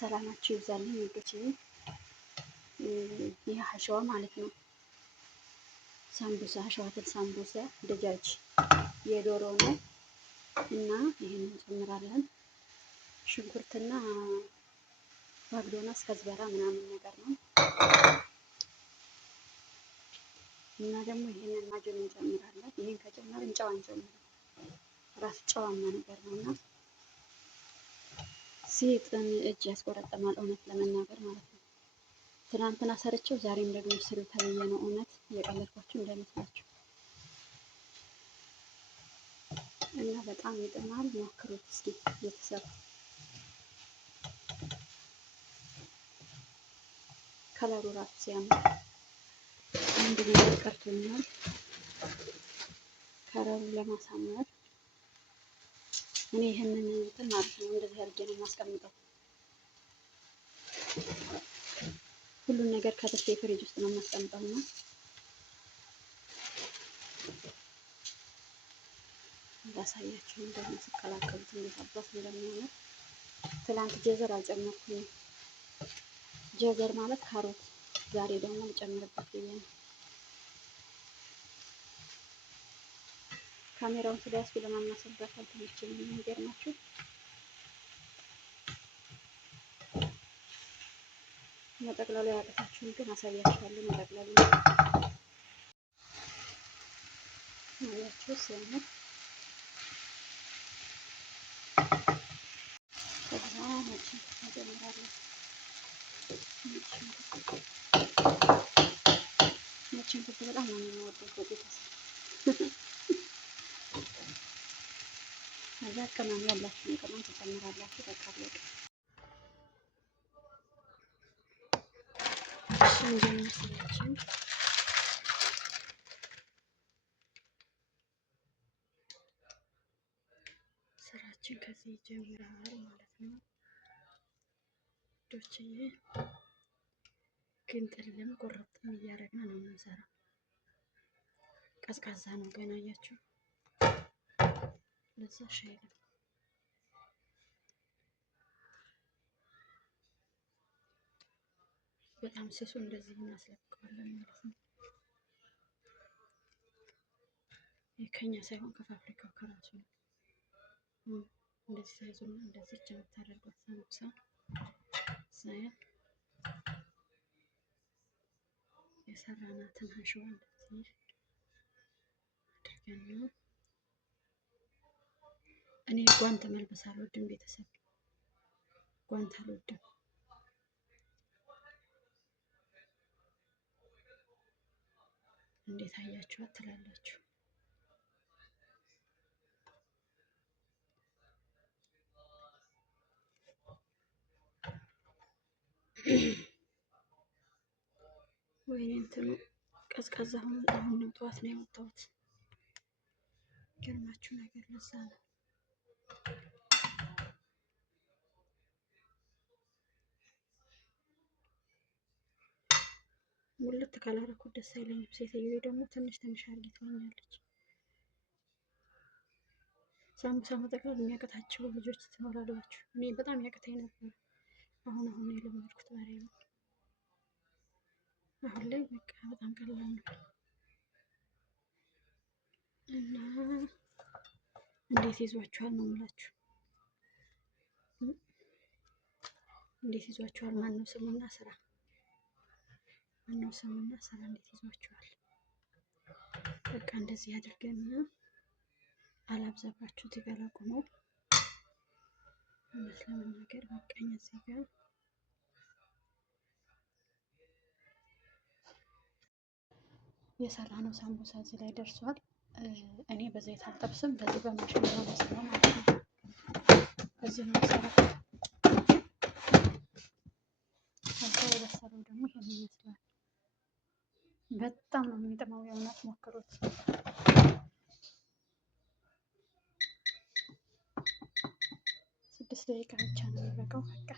ሰላማችሁ ይብዛልኝ ውዶቼ። ይህ ሀሸዋ ማለት ነው። ሳምቡሳ ሀሸዋተል ሳምቡሳ ደጃጅ የዶሮ ነው እና ይህን እንጨምራለን። ሽንኩርትና ማግዶናስ ከዝበራ ምናምን ነገር ነው እና ደግሞ ይህንን ማጅን እንጨምራለን። ይህን ከጨመርን ጨው አንጨምርም፣ ራሱ ጨዋማ ነገር ነው እና ሲጥም እጅ ያስቆረጠማል፣ እውነት ለመናገር ማለት ነው። ትናንትና ሰርቼው ዛሬም ደግሞ ስሩ ተብዬ ነው። እውነት እየቀለድኳችሁ እንዳይመስላችሁ እና በጣም ይጥማል። ሞክሩት እስኪ ቤተሰብ። ከለሩ ራሱ ሲያምር አንድ ነገር ቀርቶኛል ከለሩን ለማሳመር። እኔ ይህንን እንትን ማለት ነው እንደዚህ አድርጌ ነው የማስቀምጠው። ሁሉን ነገር ከትፌ ፍሪጅ ውስጥ ነው የማስቀምጠው እና እንዳሳያችሁ እንደዚህ ሲቀላቀሉት እንዴት አባት እንደሚሆን። ትላንት ጀዘር አልጨመርኩኝም። ጀዘር ማለት ካሮት፣ ዛሬ ደግሞ ልጨምርበት ብዬ ነው። ካሜራውን ስለያዝኩ ለማማሰልበት አልተመቸኝም። የሚገርማችሁ መጠቅለሉ ያቀታችሁን ግን አሳያችኋለሁ። መጠቅለሉ አያችሁ ሲያምር። ከዛ ነጭ እንጨምራለን። ነጭ ሽንኩርት በጣም ነው የምወደው ቤተሰብ። ከዛ ቅመም ያላችሁን ቅመም ትጨምራላችሁ። በቃ አለቀ። ስራችን ከዚህ ይጀምራል ማለት ነው ዶችዬ። ግን ጥልም ቆረጥም እያደረግን ነው የምንሰራው። ቀዝቃዛ ነው ገና አያችሁ። ለዛ ሻይ ነው በጣም ስሱ እንደዚህ እናስለቅቀዋለን ማለት ነው። ከኛ ሳይሆን ከፋብሪካው ከራሱ ነው። እንደዚህ ሳይዙና እንደዚህ የምታደርጓት ሳምቡሳ ሳያ የሰራናትን ሀሸዋ እንደዚህ አድርገን ነው። እኔ ጓንት መልበስ አልወድም ቤተሰብ፣ ጓንት አልወድም። እንዴት አያችኋት ትላላችሁ? ወይኔ እንትኑ ቀዝቃዛ ሆኖ አሁን ነው ጠዋት ነው ያወጣሁት። ገርማችሁ ነገር ለዛ ነው። ሙልት ካላረኩት ደስ አይለኝም። ሴትዮዋ ደግሞ ትንሽ ትንሽ አድርጊ ትለኛለች። ሳምቡሳ መጠቅለል የሚያቅታቸው ልጆች ትኖራላችሁ። እኔ በጣም ያቅተኝ ነበር። አሁን ነው የለመድኩት ዛሬ ነው። አሁን ላይ በቃ በጣም ቀላል ነው እና እንዴት ይዟችኋል ነው የምላችሁ። እንዴት ይዟችኋል? ማነው ስሙና ስራ ማነው ስሙና ስራ እንዴት ይዟችኋል? በቃ እንደዚህ አድርገን አላብዛባችሁት ይገላቁ ነው እውነት ለመናገር በቃኝ። እዚህ ጋር የሰራ ነው ሳምቡሳ እዚህ ላይ ደርሷል። እኔ በዘይት አልጠብስም፣ በዚህ በማሽን ነው የምሰራው ማለት ነው። በዚህ ነው የምሰራው። ከዛ የበሰለው ደግሞ ይሄን ይመስላል። በጣም ነው የሚጥመው። የእውነት ሞክሩት። 6 ደቂቃ ብቻ ነው የሚበቃው በቃ።